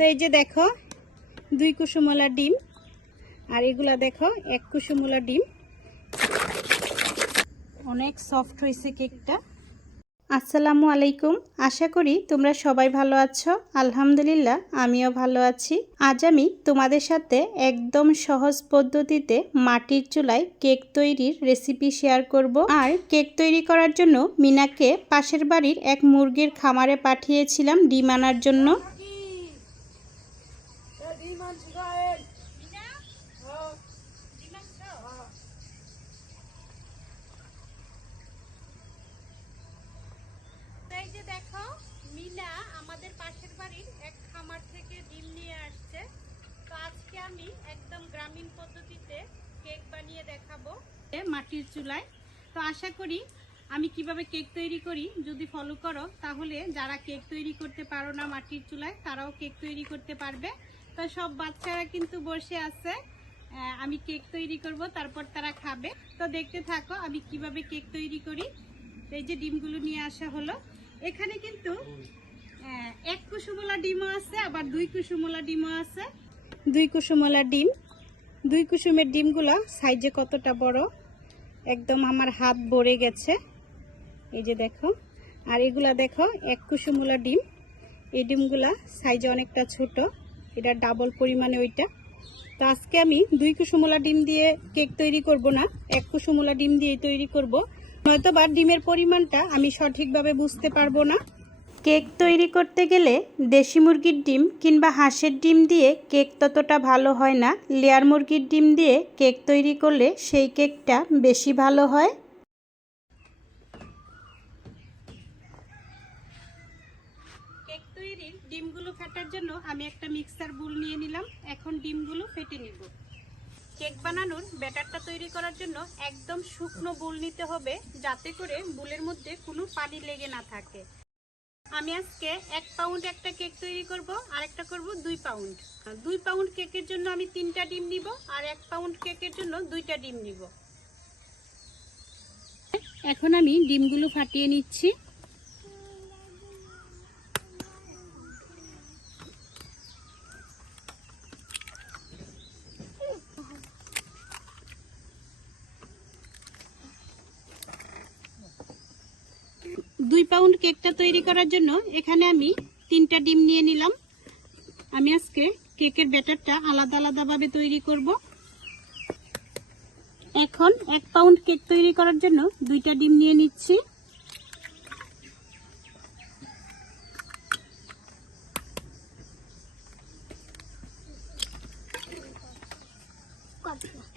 তো এই যে দেখো, দুই কুসুমলা ডিম, আর এগুলা দেখো, এক কুসুমলা ডিম। অনেক সফট হয়েছে কেকটা। আসসালামু আলাইকুম, আশা করি তোমরা সবাই ভালো আছো। আলহামদুলিল্লাহ, আমিও ভালো আছি। আজ আমি তোমাদের সাথে একদম সহজ পদ্ধতিতে মাটির চুলায় কেক তৈরির রেসিপি শেয়ার করব। আর কেক তৈরি করার জন্য মিনাকে পাশের বাড়ির এক মুরগির খামারে পাঠিয়েছিলাম ডিম আনার জন্য এই যে দেখো মিনা আমাদের পাশের বাড়ির এক খামার থেকে ডিম নিয়ে আসছে তো আজকে আমি একদম গ্রামীণ পদ্ধতিতে কেক বানিয়ে দেখাবো মাটির চুলায়। তো আশা করি আমি কীভাবে কেক তৈরি করি যদি ফলো করো, তাহলে যারা কেক তৈরি করতে পারো না মাটির চুলায়, তারাও কেক তৈরি করতে পারবে। তো সব বাচ্চারা কিন্তু বসে আছে। আমি কেক তৈরি করব, তারপর তারা খাবে। তো দেখতে থাকো আমি কীভাবে কেক তৈরি করি। এই যে ডিমগুলো নিয়ে আসা হলো। এখানে কিন্তু এক কুসুমলা ডিমও আছে, আবার দুই কুসুমলা ডিমও আছে। দুই কুসুমলা ডিম। দুই কুসুমের ডিমগুলো সাইজে কতটা বড়? একদম আমার হাত ভরে গেছে। এই যে দেখো। আর এগুলা দেখো, এক কুসুমলা ডিম। এই ডিমগুলা সাইজে অনেকটা ছোট। এটা ডাবল পরিমাণে ওইটা। তো আজকে আমি দুই কুসুমলা ডিম দিয়ে কেক তৈরি করব না, এক কুসুমলা ডিম দিয়ে তৈরি করব। হয়তো বা ডিমের পরিমাণটা আমি সঠিকভাবে বুঝতে পারব না। কেক তৈরি করতে গেলে দেশি মুরগির ডিম কিংবা হাঁসের ডিম দিয়ে কেক ততটা ভালো হয় না। লেয়ার মুরগির ডিম দিয়ে কেক তৈরি করলে সেই কেকটা বেশি ভালো হয়। কেক তৈরির ডিমগুলো ফেটার জন্য আমি একটা মিক্সার বুল নিয়ে নিলাম। এখন ডিমগুলো ফেটে নিব। কেক বানানোর ব্যাটারটা তৈরি করার জন্য একদম শুকনো বুল নিতে হবে, যাতে করে বুলের মধ্যে কোনো পানি লেগে না থাকে। আমি আজকে এক পাউন্ড একটা কেক তৈরি করব আর একটা করব দুই পাউন্ড দুই পাউন্ড কেকের জন্য আমি তিনটা ডিম নিব, আর এক পাউন্ড কেকের জন্য দুইটা ডিম নিব। এখন আমি ডিমগুলো ফাটিয়ে নিচ্ছি দুই পাউন্ড কেকটা তৈরি করার জন্য এখানে আমি তিনটা ডিম নিয়ে নিলাম। আমি আজকে কেকের ব্যাটারটা আলাদা আলাদাভাবে তৈরি করব। এখন এক পাউন্ড কেক তৈরি করার জন্য দুইটা ডিম নিয়ে নিচ্ছি।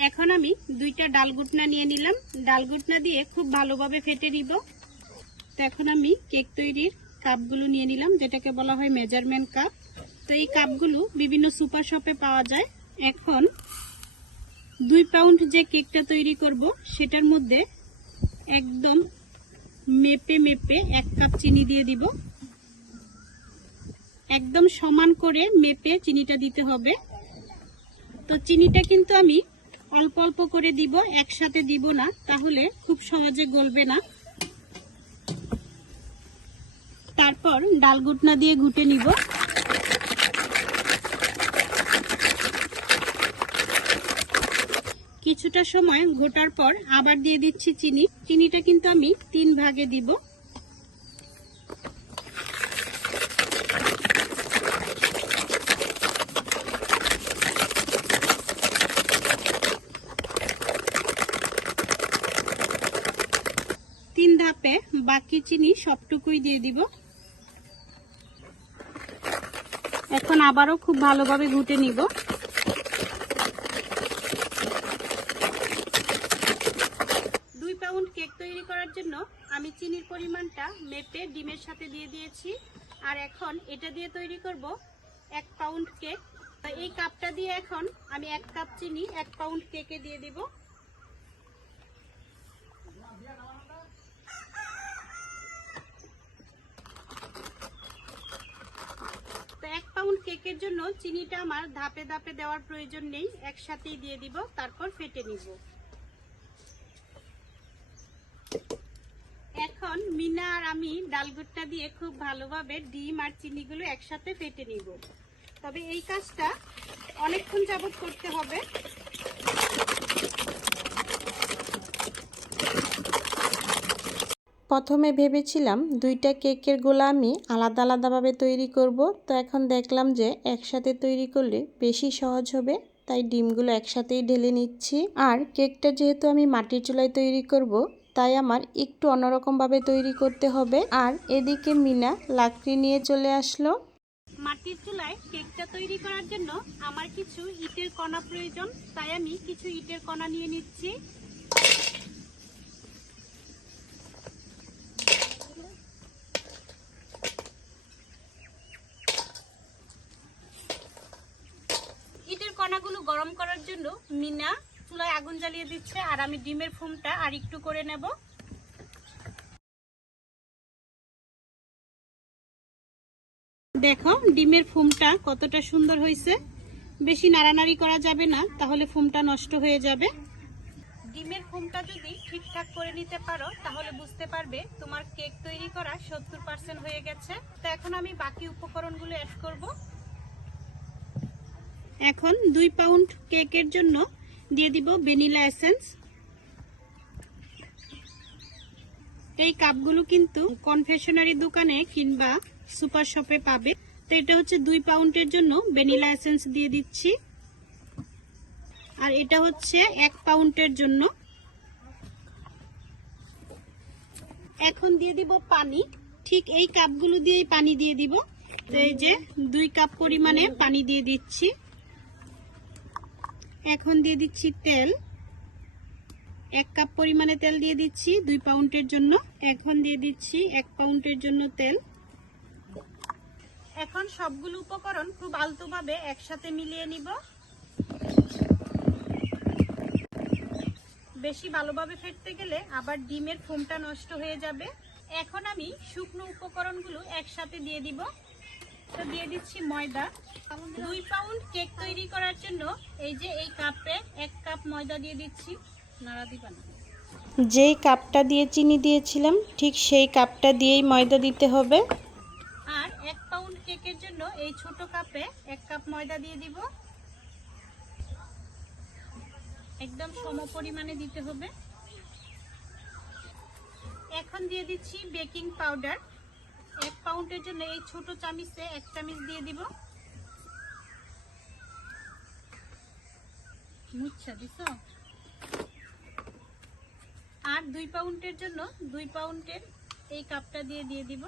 এখন আমি দুইটা ডাল গুটনা নিয়ে নিলাম। ডাল গুটনা দিয়ে খুব ভালোভাবে ফেটে নিব। তো এখন আমি কেক তৈরির কাপগুলো নিয়ে নিলাম, যেটাকে বলা হয় মেজারমেন্ট কাপ। তো এই কাপগুলো বিভিন্ন সুপার শপে পাওয়া যায়। এখন দুই পাউন্ড যে কেকটা তৈরি করব, সেটার মধ্যে একদম মেপে মেপে এক কাপ চিনি দিয়ে দিব। একদম সমান করে মেপে চিনিটা দিতে হবে। তো চিনিটা কিন্তু আমি অল্প অল্প করে দিব, একসাথে দিব না, তাহলে খুব সহজে গলবে না। তারপর ডাল ঘুটনা দিয়ে ঘুটে নিব। কিছুটা সময় ঘোটার পর আবার দিয়ে দিচ্ছি চিনি। চিনিটা কিন্তু আমি তিন ভাগে দিব। তিন ধাপে বাকি চিনি সবটুকুই দিয়ে দিব। এখন আবারও খুব ভালোভাবে ঘুটে নিব। দুই পাউন্ড কেক তৈরি করার জন্য আমি চিনির পরিমাণটা মেপে ডিমের সাথে দিয়ে দিয়েছি। আর এখন এটা দিয়ে তৈরি করব এক পাউন্ড কেক। এই কাপটা দিয়ে এখন আমি এক কাপ চিনি, এক পাউন্ড কেকে দিয়ে দিব তো এক পাউন্ড কেকের জন্য চিনিটা আমার ধাপে ধাপে দেওয়ার প্রয়োজন নেই, একসাথেই দিয়ে দিব, তারপর ফেটে নিব। এখন মিনা আর আমি ডালগুটটা দিয়ে খুব ভালোভাবে ডিম আর চিনিগুলো একসাথে ফেটে নিব। তবে এই কাজটা অনেকক্ষণ যাবত করতে হবে। প্রথমে ভেবেছিলাম দুইটা কেকের গোলা আমি আলাদা আলাদাভাবে তৈরি করব। তো এখন দেখলাম যে একসাথে তৈরি করলে বেশি সহজ হবে। তাই ডিমগুলো একসাথেই ঢেলে নিচ্ছি। আর কেকটা যেহেতু আমি মাটির চুলায় তৈরি করব, তাই আমার একটু অন্যরকমভাবে তৈরি করতে হবে। আর এদিকে মিনা লাকড়ি নিয়ে চলে আসলো। মাটির চুলায় কেকটা তৈরি করার জন্য আমার কিছু ইটের কণা প্রয়োজন, তাই আমি কিছু ইটের কণা নিয়ে নিচ্ছি ইটের কণাগুলো গরম করার জন্য মিনা চুলায় আগুন জ্বালিয়ে দিচ্ছে, আর আমি ডিমের ফোমটা আর একটু করে নেব। দেখো, ডিমের ফোমটা কতটা সুন্দর হয়েছে। বেশি নাড়ানাড়ি করা যাবে না, তাহলে ফোমটা নষ্ট হয়ে যাবে। ডিমের ফোমটা যদি ঠিকঠাক করে নিতে পারো, তাহলে বুঝতে পারবে তোমার কেক তৈরি করা সত্তর পার্সেন্ট হয়ে গেছে। তো এখন আমি বাকি উপকরণগুলো অ্যাড করব। এখন দুই পাউন্ড কেকের জন্য দিয়ে দিব ভ্যানিলা এসেন্স। এই কাপগুলো কিন্তু কনফেশনারি দোকানে কিংবা সুপার শপে পাবে। তো এটা হচ্ছে দুই পাউন্ডের জন্য ভ্যানিলা এসেন্স দিয়ে দিচ্ছি। আর এটা হচ্ছে এক পাউন্ডের জন্য। এখন দিয়ে দিব পানি। ঠিক এই কাপগুলো দিয়েই পানি দিয়ে দিব। তো এই যে দুই কাপ পরিমাণে পানি দিয়ে দিচ্ছি। এখন দিয়ে দিচ্ছি তেল। এক কাপ পরিমাণে তেল দিয়ে দিচ্ছি, দুই পাউন্ডের জন্য। এখন দিয়ে দিচ্ছি এক পাউন্ডের জন্য তেল। এখন সবগুলো উপকরণ খুব আলতোভাবে একসাথে মিলিয়ে নিব। বেশি ভালোভাবে ফেটতে গেলে আবার ডিমের ফোমটা নষ্ট হয়ে যাবে। এখন আমি শুকনো উপকরণগুলো একসাথে দিয়ে দিব। তো দিয়ে দিচ্ছি ময়দা। দুই পাউন্ড কেক তৈরি করার জন্য এই যে এই কাপে এক কাপ ময়দা দিয়ে দিচ্ছি। নাড়া দিবা না। যেই কাপটা দিয়ে চিনি দিয়েছিলাম ঠিক সেই কাপটা দিয়েই ময়দা দিতে হবে। আর এক পাউন্ড কেকের জন্য এই ছোট কাপে এক কাপ ময়দা দিয়ে দিব। একদম সম পরিমাণে দিতে হবে। এখন দিয়ে দিচ্ছি বেকিং পাউডার। এক পাউন্ডের জন্য এই ছোট চামিচে এক চামিচ দিয়ে দিব। মুচ্ছা দিছ? আর দুই পাউন্ডের জন্য দুই পাউন্ডের এই কাপটা দিয়ে দিয়ে দিব।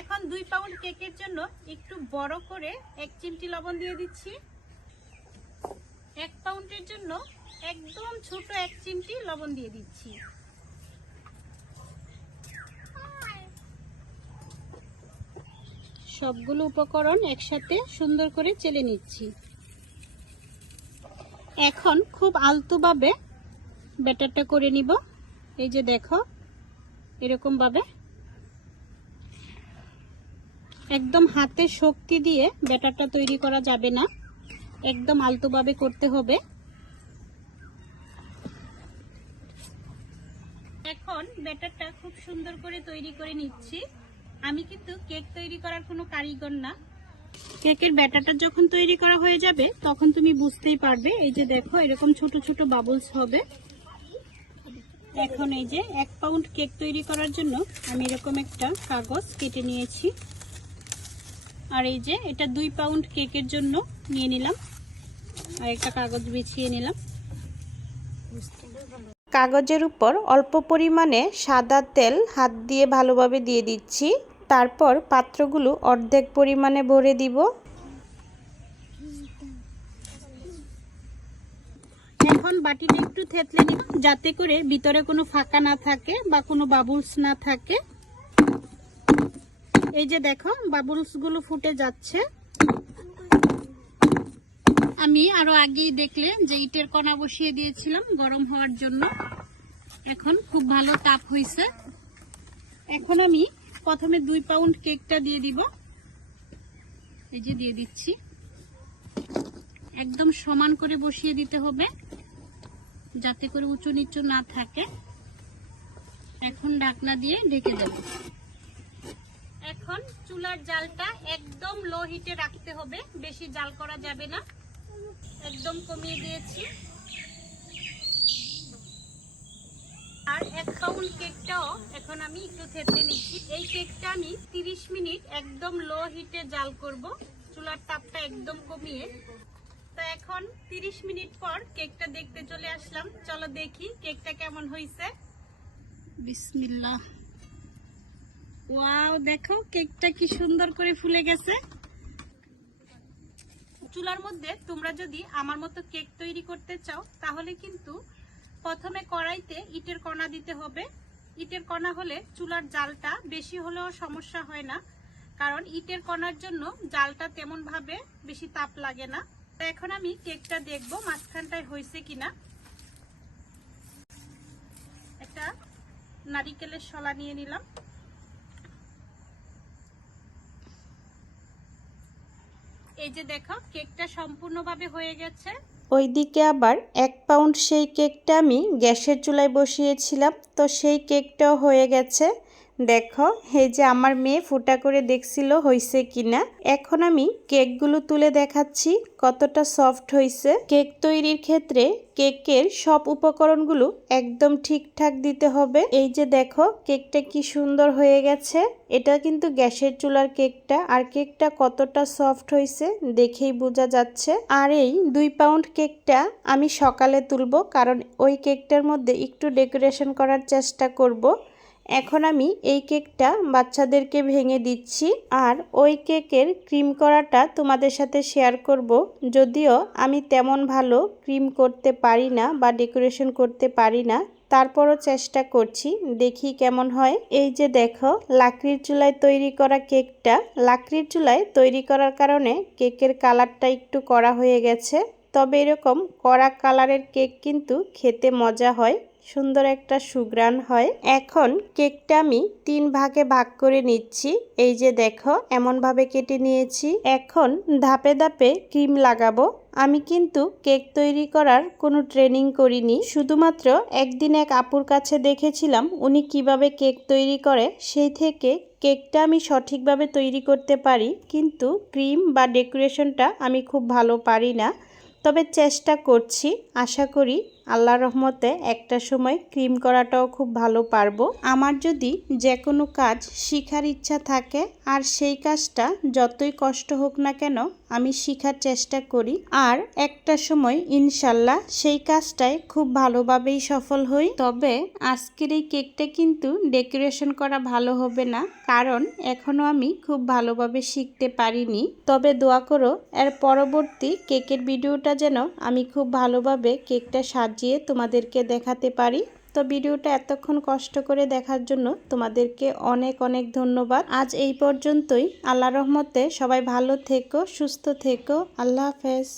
এখন দুই পাউন্ড কেকের জন্য একটু বড় করে এক চিমটি লবণ দিয়ে দিচ্ছি। এক পাউন্ডের জন্য একদম ছোট এক চিমটি লবণ দিয়ে দিচ্ছি। সবগুলো উপকরণ একসাথে সুন্দর করে চেলে নিচ্ছি। এখন খুব আলতোভাবে ব্যাটারটা করে নিব। এই যে দেখো এরকম ভাবে একদম হাতে শক্তি দিয়ে ব্যাটারটা তৈরি করা যাবে না। একদম আলতোভাবে করতে হবে। এখন ব্যাটারটা খুব সুন্দর করে তৈরি করে নিচ্ছি। আমি কিন্তু কেক তৈরি করার কোনো কারিগর না। কেকের ব্যাটারটা যখন তৈরি করা হয়ে যাবে, তখন তুমি বুঝতেই পারবে, এই যে দেখো, এরকম ছোট ছোট বাবলস হবে। এখন এই যে এক পাউন্ড কেক তৈরি করার জন্য আমি এরকম একটা কাগজ কেটে নিয়েছি। আর এই যে এটা দুই পাউন্ড কেকের জন্য নিয়ে নিলাম। আর একটা কাগজ বিছিয়ে নিলাম। কাগজের উপর অল্প পরিমাণে সাদা তেল হাত দিয়ে ভালোভাবে দিয়ে দিচ্ছি। তারপর পাত্রগুলো অর্ধেক পরিমাণে ভরে দিব। এখন বাটিটা একটু থেতলে নিব, যাতে করে ভিতরে কোনো ফাঁকা না থাকে বা কোনো বাবুলস না থাকে। এই যে দেখো বাবুলসগুলো ফুটে যাচ্ছে। আমি আরও আগেই দেখলে যে ইটের কণা বসিয়ে দিয়েছিলাম গরম হওয়ার জন্য। এখন খুব ভালো তাপ হয়েছে এখন আমি প্রথমে দুই পাউন্ড কেকটা দিয়ে দিব। এই যে দিয়ে দিচ্ছি। একদম সমান করে বসিয়ে দিতে হবে, যাতে করে উঁচু নিচু না থাকে। এখন ঢাকনা দিয়ে ঢেকে দেব। এখন চুলার জালটা একদম লো হিটে রাখতে হবে, বেশি জাল করা যাবে না। একদম কমিয়ে দিয়েছি। আর এক পাউন্ড কেকটাও এখন আমি একটু থেতলে নিচ্ছি। এই কেকটা আমি 30 মিনিট একদম লো হিটে জাল করব। চুলার তাপটা একদম কমিয়ে। তো এখন 30 মিনিট পর কেকটা দেখতে চলে আসলাম। চলো দেখি কেকটা কেমন হয়েছে বিসমিল্লাহ। ওয়াও দেখো কেকটা কি সুন্দর করে ফুলে গেছে। চুলার মধ্যে তোমরা যদি আমার মতো কেক তৈরি করতে চাও, তাহলে কিন্তু প্রথমে কড়াইতে ইটের কণা দিতে হবে। ইটের কণা হলে চুলার জালটা বেশি হলেও সমস্যা হয় না, কারণ ইটের কণার জন্য জালটা তেমন ভাবে বেশি তাপ লাগে না। তো এখন আমি কেকটা দেখব মাঝখানটায় হয়েছে কিনা। একটা নারিকেলের শলা নিয়ে নিলাম। এই যে দেখো, কেকটা সম্পূর্ণভাবে হয়ে গেছে। ওইদিকে আবার এক পাউন্ড সেই কেকটা আমি গ্যাসের চুলায় বসিয়েছিলাম, তো সেই কেকটাও হয়ে গেছে। দেখো, এই যে আমার মেয়ে ফুটা করে দেখছিল হয়েছে কিনা। এখন আমি কেকগুলো তুলে দেখাচ্ছি, কতটা সফট হয়েছে কেক তৈরির ক্ষেত্রে কেকের সব উপকরণগুলো একদম ঠিকঠাক দিতে হবে। এই যে দেখো, কেকটা কি সুন্দর হয়ে গেছে। এটা কিন্তু গ্যাসের চুলার কেকটা, আর কেকটা কতটা সফট হয়েছে দেখেই বোঝা যাচ্ছে। আর এই দুই পাউন্ড কেকটা আমি সকালে তুলবো, কারণ ওই কেকটার মধ্যে একটু ডেকোরেশন করার চেষ্টা করব। এখন আমি এই কেকটা বাচ্চাদেরকে ভেঙে দিচ্ছি আর ওই কেকের ক্রিম করাটা তোমাদের সাথে শেয়ার করব। যদিও আমি তেমন ভালো ক্রিম করতে পারি না বা ডেকোরেশন করতে পারি না, তারপরও চেষ্টা করছি, দেখি কেমন হয়। এই যে দেখো, লাকড়ির চুলায় তৈরি করা কেকটা, লাকড়ির চুলায় তৈরি করার কারণে কেকের কালারটা একটু করা হয়ে গেছে। তবে এরকম কড়া কালারের কেক কিন্তু খেতে মজা হয়। সুন্দর একটা সুগ্রান হয়। এখন কেকটা আমি তিন ভাগে ভাগ করে নিচ্ছি। এই যে দেখো, এমনভাবে কেটে নিয়েছি। এখন ধাপে ধাপে ক্রিম লাগাবো। আমি কিন্তু কেক তৈরি করার কোনো ট্রেনিং করিনি। শুধুমাত্র একদিন এক আপুর কাছে দেখেছিলাম উনি কীভাবে কেক তৈরি করে। সেই থেকে কেকটা আমি সঠিকভাবে তৈরি করতে পারি। কিন্তু ক্রিম বা ডেকোরেশনটা আমি খুব ভালো পারি না। তবে চেষ্টা করছি। আশা করি আল্লাহ রহমতে একটা সময় ক্রিম করাটাও খুব ভালো পারব। আমার যদি যে কোনো কাজ শেখার ইচ্ছা থাকে, আর সেই কাজটা যতই কষ্ট হোক না কেন আমি শেখার চেষ্টা করি। আর একটা সময় ইনশাল্লাহ সেই কাজটায় খুব ভালোভাবেই সফল হই। তবে আজকের এই কেকটা কিন্তু ডেকোরেশন করা ভালো হবে না, কারণ এখনও আমি খুব ভালোভাবে শিখতে পারিনি। তবে দোয়া করো, এর পরবর্তী কেকের ভিডিওটা যেন আমি খুব ভালোভাবে কেকটা সাজিয়ে তোমাদেরকে দেখাতে পারি। তো ভিডিওটা এতক্ষণ কষ্ট করে দেখার জন্য তোমাদেরকে অনেক অনেক ধন্যবাদ। আজ এই পর্যন্তই। আল্লাহ রহমতে সবাই ভালো থেকো, সুস্থ থেকো। আল্লাহ হাফেজ।